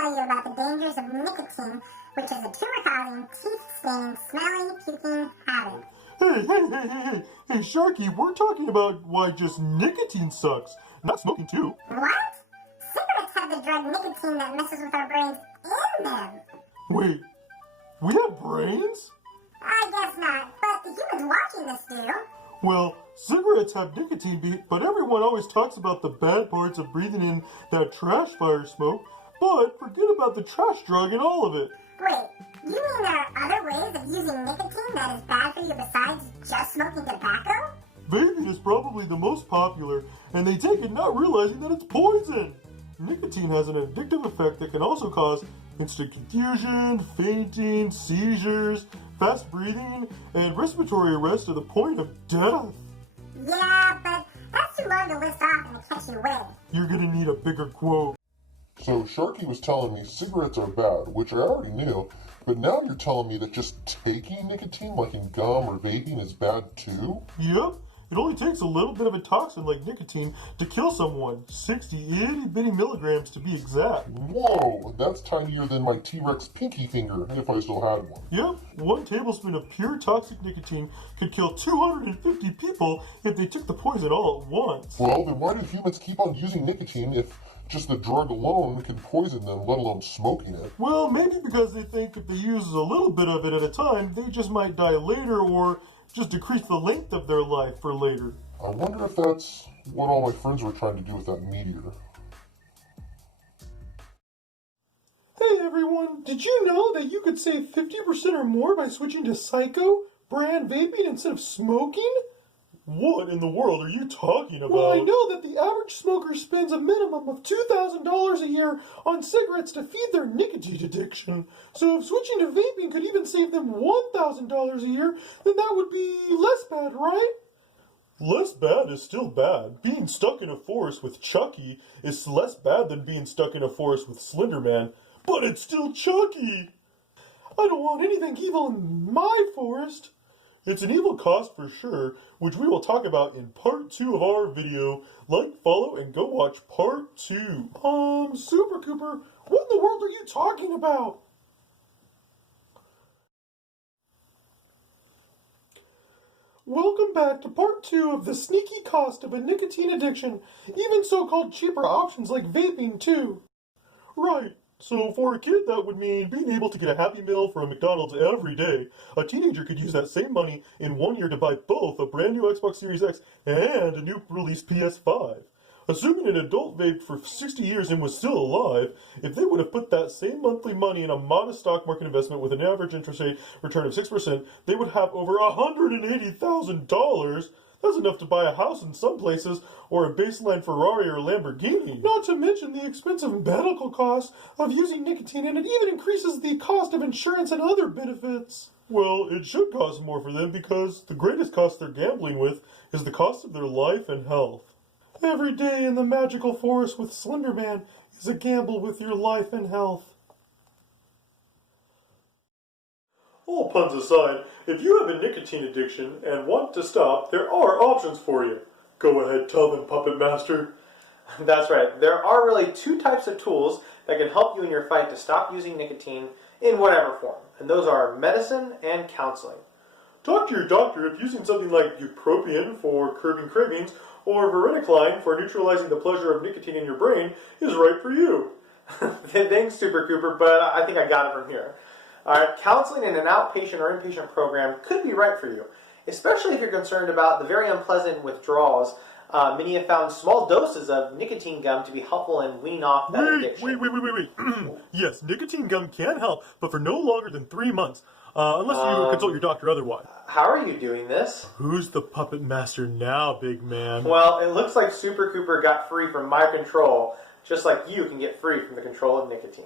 tell you about the dangers of nicotine, which is a tumor-causing, teeth-staining, smelly, puking habit. Hey, Sharky, we're talking about why just nicotine sucks, not smoking too. What? Cigarettes have the drug nicotine that messes with our brains in them. Wait, we have brains? I guess not, but the humans watching this do. Well, cigarettes have nicotine, but everyone always talks about the bad parts of breathing in that trash fire smoke, but forget about the trash drug and all of it. Wait, you mean there are other ways of using nicotine that is bad for you besides just smoking tobacco? Vaping is probably the most popular, and they take it not realizing that it's poison. Nicotine has an addictive effect that can also cause instant confusion, fainting, seizures, fast breathing, and respiratory arrest to the point of death. Yeah, but that's too long to list off in a catchy way. You're gonna need a bigger quote. So Sharky was telling me cigarettes are bad, which I already knew, but now you're telling me that just taking nicotine, like in gum or vaping, is bad too? Yep. It only takes a little bit of a toxin like nicotine to kill someone. 60 itty-bitty milligrams to be exact. Whoa, that's tinier than my T-Rex pinky finger, if I still had one. Yep, 1 tablespoon of pure toxic nicotine could kill 250 people if they took the poison all at once. Well, then why do humans keep on using nicotine if just the drug alone can poison them, let alone smoking it? Well, maybe because they think if they use a little bit of it at a time, they just might die later or just decrease the length of their life for later. I wonder if that's what all my friends were trying to do with that meteor. Hey everyone, did you know that you could save 50% or more by switching to Psycho brand vaping instead of smoking? What in the world are you talking about? Well, I know that the average smoker spends a minimum of $2,000 a year on cigarettes to feed their nicotine addiction. So if switching to vaping could even save them $1,000 a year, then that would be less bad, right? Less bad is still bad. Being stuck in a forest with Chucky is less bad than being stuck in a forest with Slender Man, but it's still Chucky. I don't want anything evil in my forest. It's an evil cost for sure, which we will talk about in part 2 of our video. Like, follow, and go watch part 2. Super Cooper, what in the world are you talking about? Welcome back to part 2 of the sneaky cost of a nicotine addiction, even so-called cheaper options like vaping too. Right. So for a kid, that would mean being able to get a Happy Meal from McDonald's every day. A teenager could use that same money in 1 year to buy both a brand new Xbox Series X and a new release PS5. Assuming an adult vaped for 60 years and was still alive, if they would have put that same monthly money in a modest stock market investment with an average interest rate return of 6%, they would have over $180,000. That's enough to buy a house in some places, or a baseline Ferrari or Lamborghini. Not to mention the expensive medical costs of using nicotine, and it even increases the cost of insurance and other benefits. Well, it should cost more for them because the greatest cost they're gambling with is the cost of their life and health. Every day in the magical forest with Slender Man is a gamble with your life and health. All puns aside, if you have a nicotine addiction and want to stop, there are options for you. Go ahead, tell them, Puppet Master. That's right. There are really 2 types of tools that can help you in your fight to stop using nicotine in whatever form. And those are medicine and counseling. Talk to your doctor if using something like bupropion for curbing cravings or varenicline for neutralizing the pleasure of nicotine in your brain is right for you. Thanks, Super Cooper, but I think I got it from here. Counseling in an outpatient or inpatient program could be right for you, especially if you're concerned about the very unpleasant withdrawals. Many have found small doses of nicotine gum to be helpful in weaning off that addiction. Wait. Yes, nicotine gum can help, but for no longer than 3 months, unless you consult your doctor otherwise. How are you doing this? Who's the Puppet Master now, big man? Well, it looks like Super Cooper got free from my control, just like you can get free from the control of nicotine.